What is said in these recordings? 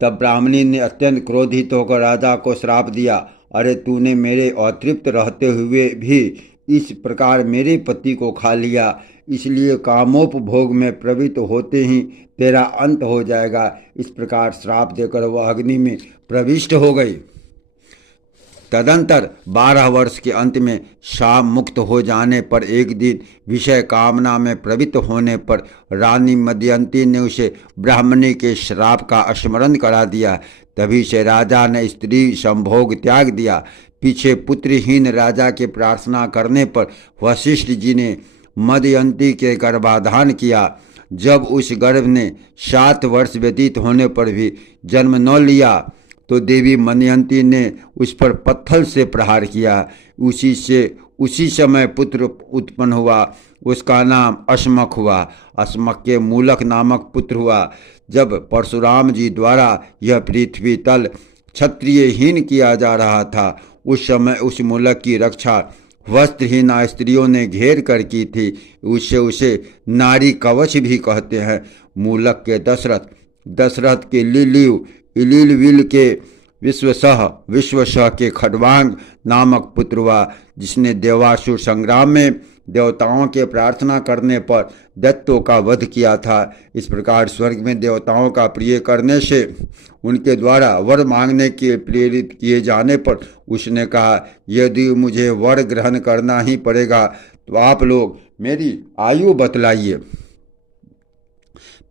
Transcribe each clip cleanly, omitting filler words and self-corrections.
तब ब्राह्मणी ने अत्यंत क्रोधित होकर राजा को श्राप दिया, अरे तूने मेरे अतृप्त रहते हुए भी इस प्रकार मेरे पति को खा लिया, इसलिए कामोपभोग में प्रवृत्त होते ही तेरा अंत हो जाएगा। इस प्रकार श्राप देकर वह अग्नि में प्रविष्ट हो गई। तदंतर 12 वर्ष के अंत में शाप मुक्त हो जाने पर एक दिन विषय कामना में प्रवृत्त होने पर रानी मदयंती ने उसे ब्राह्मणी के श्राप का स्मरण करा दिया। तभी से राजा ने स्त्री संभोग त्याग दिया। पीछे पुत्रहीन राजा के प्रार्थना करने पर वशिष्ठ जी ने मदयंती के गर्भाधान किया। जब उस गर्भ ने 7 वर्ष व्यतीत होने पर भी जन्म न लिया तो देवी मदयंती ने उस पर पत्थर से प्रहार किया। उसी समय पुत्र उत्पन्न हुआ। उसका नाम अश्मक हुआ। अश्मक के मूलक नामक पुत्र हुआ। जब परशुराम जी द्वारा यह पृथ्वी तल क्षत्रियहीन किया जा रहा था, उस समय उस मूलक की रक्षा वस्त्रहीना स्त्रियों ने घेर कर की थी। उसे नारी कवच भी कहते हैं। मूलक के दशरथ के लिलिव इलिलविल के विश्वसह के खड्वांग नामक पुत्र हुआ, जिसने देवासुर संग्राम में देवताओं के प्रार्थना करने पर दैत्यों का वध किया था। इस प्रकार स्वर्ग में देवताओं का प्रिय करने से उनके द्वारा वर मांगने के प्रेरित किए जाने पर उसने कहा, यदि मुझे वर ग्रहण करना ही पड़ेगा तो आप लोग मेरी आयु बतलाइए।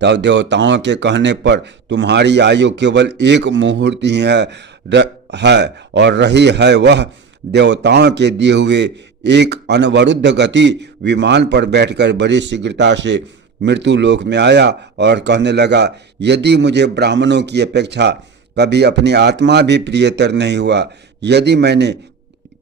तब देवताओं के कहने पर तुम्हारी आयु केवल 1 मुहूर्त ही है और रही है वह देवताओं के दिए हुए एक अनवरुद्ध गति विमान पर बैठकर बड़ी शीघ्रता से मृत्यु लोक में आया और कहने लगा, यदि मुझे ब्राह्मणों की अपेक्षा कभी अपनी आत्मा भी प्रियतर नहीं हुआ, यदि मैंने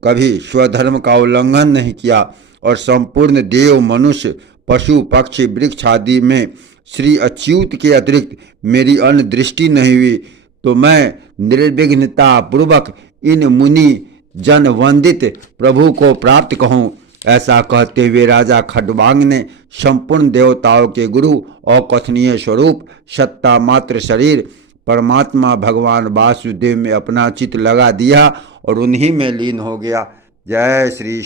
कभी स्वधर्म का उल्लंघन नहीं किया और संपूर्ण देव मनुष्य पशु पक्षी वृक्ष आदि में श्री अच्युत के अतिरिक्त मेरी अन्य दृष्टि नहीं हुई, तो मैं निर्विघ्नता पूर्वक इन मुनि जन वंदित प्रभु को प्राप्त कहूँ। ऐसा कहते हुए राजा खड्वांग ने संपूर्ण देवताओं के गुरु अकथनीय स्वरूप सत्ता मात्र शरीर परमात्मा भगवान वासुदेव में अपना चित्त लगा दिया और उन्हीं में लीन हो गया। जय श्री